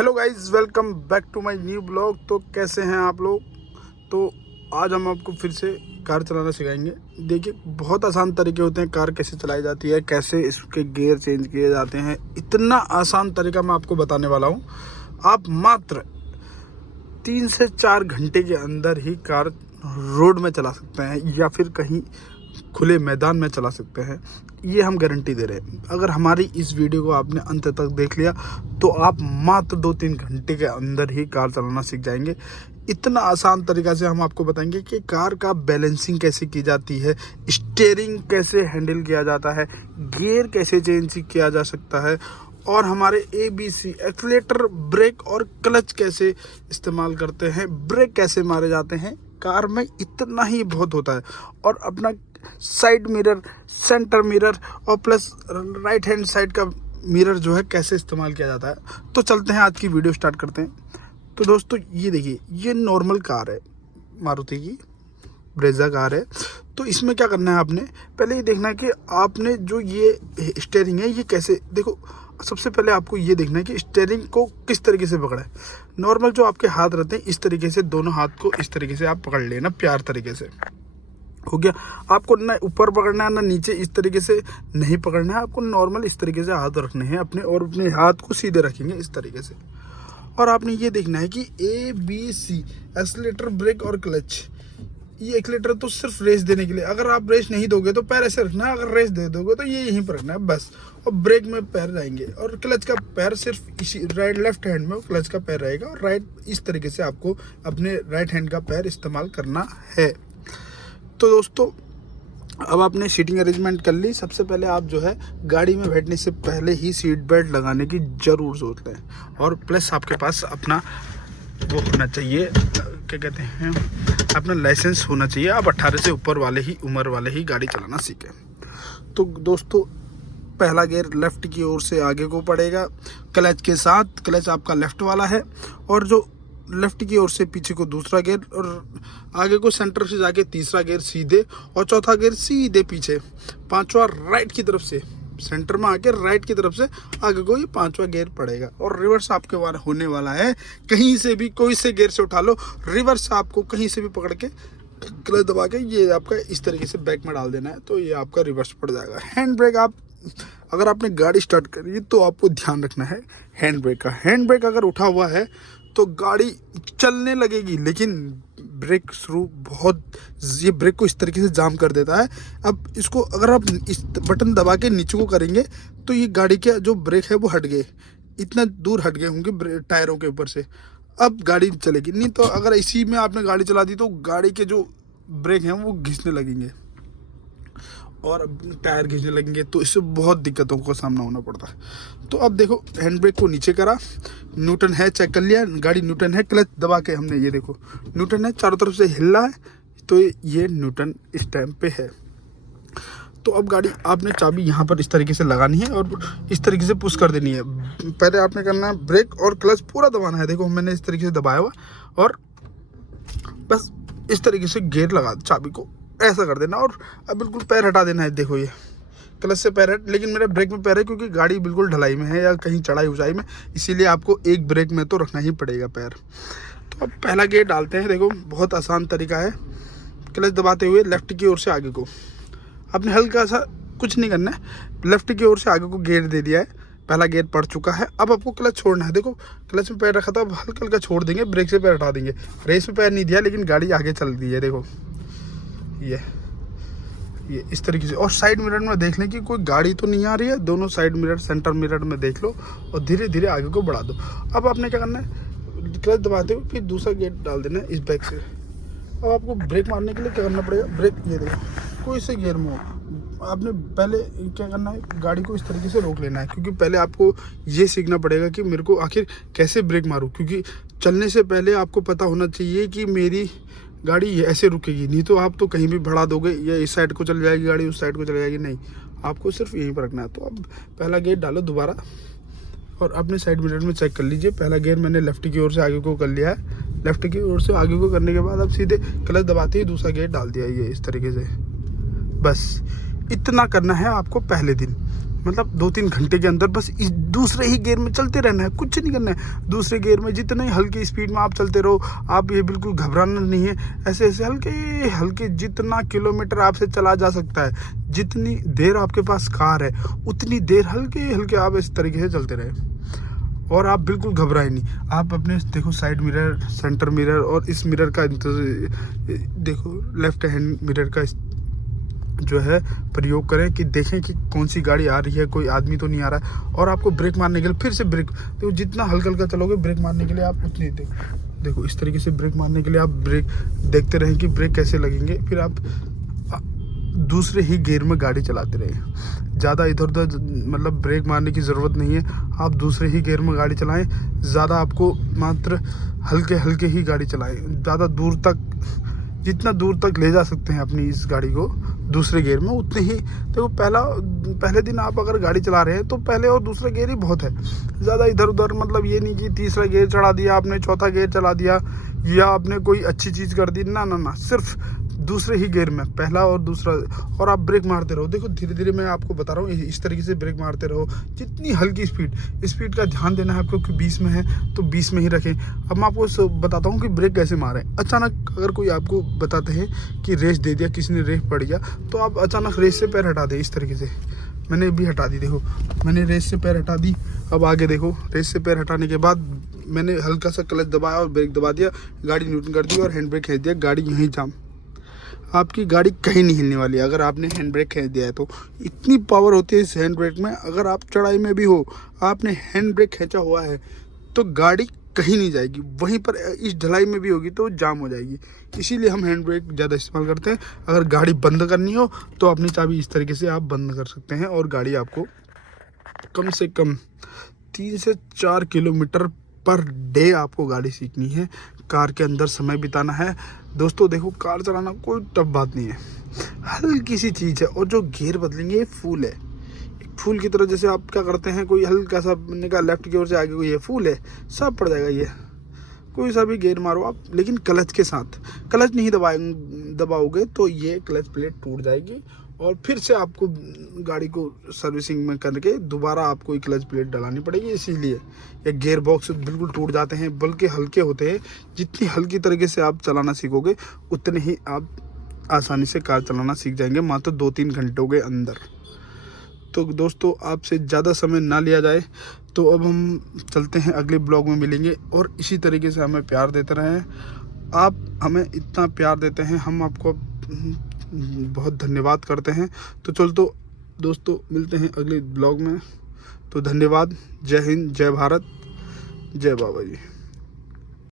Hello guys, welcome back to my new blog. तो कैसे हैं आप लोग। तो आज हम आपको फिर से कार चलाना सिखाएंगे। देखिए, बहुत आसान तरीके होते हैं कार कैसे चलाई जाती है, कैसे इसके गियर चेंज किए जाते हैं। इतना आसान तरीका मैं आपको बताने वाला हूं। आप मात्र 3 से 4 घंटे के अंदर ही कार रोड में चला सकते हैं या फिर कहीं खुले मैदान में चला सकते हैं। ये हम गारंटी दे रहे हैं। अगर हमारी इस वीडियो को आपने अंत तक देख लिया तो आप मात्र 2-3 घंटे के अंदर ही कार चलाना सीख जाएंगे। इतना आसान तरीका से हम आपको बताएंगे कि कार का बैलेंसिंग कैसे की जाती है, स्टीयरिंग कैसे हैंडल किया जाता है, गियर कैसे चेंज किया जा सकता है, और हमारे ABC एक्सीलेटर, ब्रेक और क्लच कैसे इस्तेमाल करते हैं, ब्रेक कैसे मारे जाते हैं। कार में इतना ही बहुत होता है। और अपना साइड मिरर, सेंटर मिरर और प्लस राइट हैंड साइड का मिरर जो है कैसे इस्तेमाल किया जाता है। तो चलते हैं, आज की वीडियो स्टार्ट करते हैं। तो दोस्तों, ये देखिए, ये नॉर्मल कार है, मारुति की ब्रेजा कार है। तो इसमें क्या करना है, आपने पहले ये देखना है कि आपने जो ये स्टीयरिंग है ये कैसे, देखो सबसे पहले आपको ये देखना है कि स्टीयरिंग को किस तरीके से पकड़ा है। नॉर्मल जो आपके हाथ रहते हैं, इस तरीके से दोनों हाथ को इस तरीके से आप पकड़ लेना, प्यार तरीके से। हो गया। आपको ना ऊपर पकड़ना है ना नीचे, इस तरीके से नहीं पकड़ना है। आपको नॉर्मल इस तरीके से हाथ रखने हैं अपने, और अपने हाथ को सीधे रखेंगे इस तरीके से। और आपने ये देखना है कि ABC एक्सीलेटर, ब्रेक और क्लच। ये एक्सीलेटर तो सिर्फ रेस देने के लिए, अगर आप रेस नहीं दोगे तो पैर ऐसे रखना है, अगर रेस दे दोगे तो ये यहीं पर रखना है बस। और ब्रेक में पैर जाएंगे, और क्लच का पैर सिर्फ इसी राइट लेफ्ट हैंड में क्लच का पैर रहेगा, और राइट इस तरीके से आपको अपने राइट हैंड का पैर इस्तेमाल करना है। तो दोस्तों, अब आपने सीटिंग अरेंजमेंट कर ली। सबसे पहले आप जो है गाड़ी में बैठने से पहले ही सीट बेल्ट लगाने की ज़रूर सोच लें, और प्लस आपके पास अपना वो होना चाहिए, क्या कहते हैं, अपना लाइसेंस होना चाहिए। आप 18 से ऊपर वाले ही उम्र वाले ही गाड़ी चलाना सीखें। तो दोस्तों, पहला गियर लेफ़्ट की ओर से आगे को पड़ेगा क्लच के साथ। क्लच आपका लेफ़्ट वाला है, और जो लेफ़्ट की ओर से पीछे को दूसरा गियर, और आगे को सेंटर से जाके तीसरा गियर सीधे, और चौथा गियर सीधे पीछे। पांचवा राइट की तरफ से, सेंटर में आके राइट की तरफ से आगे को ये पांचवा गियर पड़ेगा। और रिवर्स आपके वाला होने वाला है, कहीं से भी कोई से गियर से उठा लो, रिवर्स आपको कहीं से भी पकड़ के क्लच दबा के ये आपका इस तरीके से बैक में डाल देना है, तो ये आपका रिवर्स पड़ जाएगा। हैंड ब्रेक, आप अगर आपने गाड़ी स्टार्ट करी तो आपको ध्यान रखना है हैंड ब्रेक का। हैंड ब्रेक अगर उठा हुआ है तो गाड़ी चलने लगेगी, लेकिन ब्रेक शुरू बहुत, ये ब्रेक को इस तरीके से जाम कर देता है। अब इसको अगर आप इस बटन दबा के नीचे को करेंगे तो ये गाड़ी के जो ब्रेक है वो हट गए, इतना दूर हट गए होंगे टायरों के ऊपर से, अब गाड़ी चलेगी नहीं। तो अगर इसी में आपने गाड़ी चला दी तो गाड़ी के जो ब्रेक हैं वो घिसने लगेंगे, और टायर खींचने लगेंगे, तो इससे बहुत दिक्कतों का सामना होना पड़ता है। तो अब देखो, हैंड ब्रेक को नीचे करा, न्यूटन है चेक कर लिया, गाड़ी न्यूटन है। क्लच दबा के हमने, ये देखो न्यूटन है, चारों तरफ से हिल रहा है, तो ये न्यूटन इस टाइम पे है। तो अब गाड़ी आपने चाबी यहाँ पर इस तरीके से लगानी है और इस तरीके से पुश कर देनी है। पहले आपने करना है ब्रेक और क्लच पूरा दबाना है। देखो मैंने इस तरीके से दबाया हुआ, और बस इस तरीके से गियर लगा, चाबी को ऐसा कर देना, और अब बिल्कुल पैर हटा देना है। देखो ये क्लच से पैर है, लेकिन मेरा ब्रेक में पैर है क्योंकि गाड़ी बिल्कुल ढलाई में है या कहीं चढ़ाई ऊंचाई में, इसीलिए आपको एक ब्रेक में तो रखना ही पड़ेगा पैर। तो अब पहला गियर डालते हैं। देखो बहुत आसान तरीका है, क्लच दबाते हुए लेफ्ट की ओर से आगे को, आपने हल्का सा, कुछ नहीं करना है, लेफ्ट की ओर से आगे को गियर दे दिया है। पहला गियर पड़ चुका है, अब आपको क्लच छोड़ना है। देखो क्लच में पैर रखा था, अब हल्का हल्का छोड़ देंगे, ब्रेक से पैर हटा देंगे। रेस में पैर नहीं दिया, लेकिन गाड़ी आगे चल रही है। देखो ये इस तरीके से, और साइड मिरर में देख लें कि कोई गाड़ी तो नहीं आ रही है। दोनों साइड मिरर, सेंटर मिरर में देख लो, और धीरे धीरे आगे को बढ़ा दो। अब आपने क्या करना है, क्लच दबाते हुए फिर दूसरा गियर डाल देना है इस बैक से। अब आपको ब्रेक मारने के लिए क्या करना पड़ेगा, ब्रेक, ये देखो कोई से गियर में हो, आपने पहले क्या करना है, गाड़ी को इस तरीके से रोक लेना है, क्योंकि पहले आपको ये सीखना पड़ेगा कि मेरे को आखिर कैसे ब्रेक मारूं। क्योंकि चलने से पहले आपको पता होना चाहिए कि मेरी गाड़ी ये ऐसे रुकेगी, नहीं तो आप तो कहीं भी बढ़ा दोगे, या इस साइड को चल जाएगी गाड़ी, उस साइड को चल जाएगी, नहीं, आपको सिर्फ यहीं पर रखना है। तो अब पहला गियर डालो दोबारा, और अपने साइड मिरर में चेक कर लीजिए। पहला गियर मैंने लेफ्ट की ओर से आगे को कर लिया है। लेफ्ट की ओर से आगे को करने के बाद अब सीधे क्लच दबाते ही दूसरा गियर डाल दिया, ये इस तरीके से। बस इतना करना है आपको पहले दिन। मतलब 2-3 घंटे के अंदर बस इस दूसरे ही गियर में चलते रहना है, कुछ नहीं करना है। दूसरे गियर में जितने हल्की स्पीड में आप चलते रहो, आप ये बिल्कुल घबराना नहीं है। ऐसे ऐसे हल्के हल्के जितना किलोमीटर आपसे चला जा सकता है, जितनी देर आपके पास कार है उतनी देर हल्के हल्के आप इस तरीके से चलते रहे और आप बिल्कुल घबराए नहीं। आप अपने देखो साइड मिरर, सेंटर मिरर और इस मिरर का देखो लेफ्ट हैंड मिरर का जो है प्रयोग करें कि देखें कि कौन सी गाड़ी आ रही है, कोई आदमी तो नहीं आ रहा है। और आपको ब्रेक मारने के लिए फिर से ब्रेक, तो जितना हल्का हल्का चलोगे ब्रेक मारने के लिए आप उतनी देखो इस तरीके से ब्रेक मारने के लिए आप ब्रेक देखते रहें कि ब्रेक कैसे लगेंगे। फिर आप दूसरे ही गियर में गाड़ी चलाते रहें। ज़्यादा इधर उधर मतलब ब्रेक मारने की ज़रूरत नहीं है, आप दूसरे ही गियर में गाड़ी चलाएं। ज़्यादा आपको मात्र हल्के हल्के ही गाड़ी चलाएं। ज़्यादा दूर तक, जितना दूर तक ले जा सकते हैं अपनी इस गाड़ी को दूसरे गियर में उतने ही। देखो पहले दिन आप अगर गाड़ी चला रहे हैं तो पहले और दूसरा गियर ही बहुत है। ज़्यादा इधर उधर मतलब ये नहीं कि तीसरा गियर चढ़ा दिया आपने, चौथा गियर चला दिया या आपने कोई अच्छी चीज़ कर दी, ना ना ना, सिर्फ दूसरे ही गियर में पहला और दूसरा, और आप ब्रेक मारते रहो। देखो धीरे धीरे मैं आपको बता रहा हूँ, इस तरीके से ब्रेक मारते रहो। जितनी हल्की स्पीड का ध्यान देना है आपको कि 20 में है तो 20 में ही रखें। अब मैं आपको बताता हूँ कि ब्रेक कैसे मारें। अचानक अगर कोई आपको बताते हैं कि रेस दे दिया, किसी ने रेस पड़ गया, तो आप अचानक रेस से पैर हटा दें इस तरीके से। मैंने भी हटा दी, देखो मैंने रेस से पैर हटा दी। अब आगे देखो, रेस से पैर हटाने के बाद मैंने हल्का सा क्लच दबाया और ब्रेक दबा दिया, गाड़ी न्यूट्रल कर दी और हैंड ब्रेक खींच दिया, गाड़ी यहीं जाम। आपकी गाड़ी कहीं नहीं हिलने वाली है अगर आपने हैंड ब्रेक खींच दिया है तो। इतनी पावर होती है इस हैंड ब्रेक में। अगर आप चढ़ाई में भी हो, आपने हैंड ब्रेक खींचा हुआ है तो गाड़ी कहीं नहीं जाएगी, वहीं पर इस ढलाई में भी होगी तो जाम हो जाएगी। इसीलिए हम हैंड ब्रेक ज़्यादा इस्तेमाल करते हैं। अगर गाड़ी बंद करनी हो तो अपनी चाबी इस तरीके से आप बंद कर सकते हैं और गाड़ी आपको कम से कम 3 से 4 किलोमीटर पर डे आपको गाड़ी सीखनी है, कार के अंदर समय बिताना है। दोस्तों देखो, कार चलाना कोई टफ बात नहीं है, हल्की सी चीज़ है। और जो गियर बदलेंगे ये फूल है, एक फूल की तरह। जैसे आप क्या करते हैं, कोई हल्का सा निकाल लेफ्ट की ओर से आगे, कोई ये फूल है, सब पड़ जाएगा ये। कोई सा भी गियर मारो आप, लेकिन क्लच के साथ। क्लच नहीं दबाओगे तो ये क्लच प्लेट टूट जाएगी और फिर से आपको गाड़ी को सर्विसिंग में करके दोबारा आपको एक क्लच प्लेट डलानी पड़ेगी। इसीलिए ये गियर बॉक्स बिल्कुल टूट जाते हैं, बल्कि हल्के होते हैं। जितनी हल्की तरीके से आप चलाना सीखोगे उतने ही आप आसानी से कार चलाना सीख जाएंगे, मात्र 2-3 घंटों के अंदर। तो दोस्तों, आपसे ज़्यादा समय ना लिया जाए तो अब हम चलते हैं, अगले ब्लॉग में मिलेंगे। और इसी तरीके से हमें प्यार देते रहें। आप हमें इतना प्यार देते हैं, हम आपको बहुत धन्यवाद करते हैं। तो चलो दोस्तों, मिलते हैं अगले ब्लॉग में। तो धन्यवाद। जय हिंद, जय भारत, जय बाबा जी।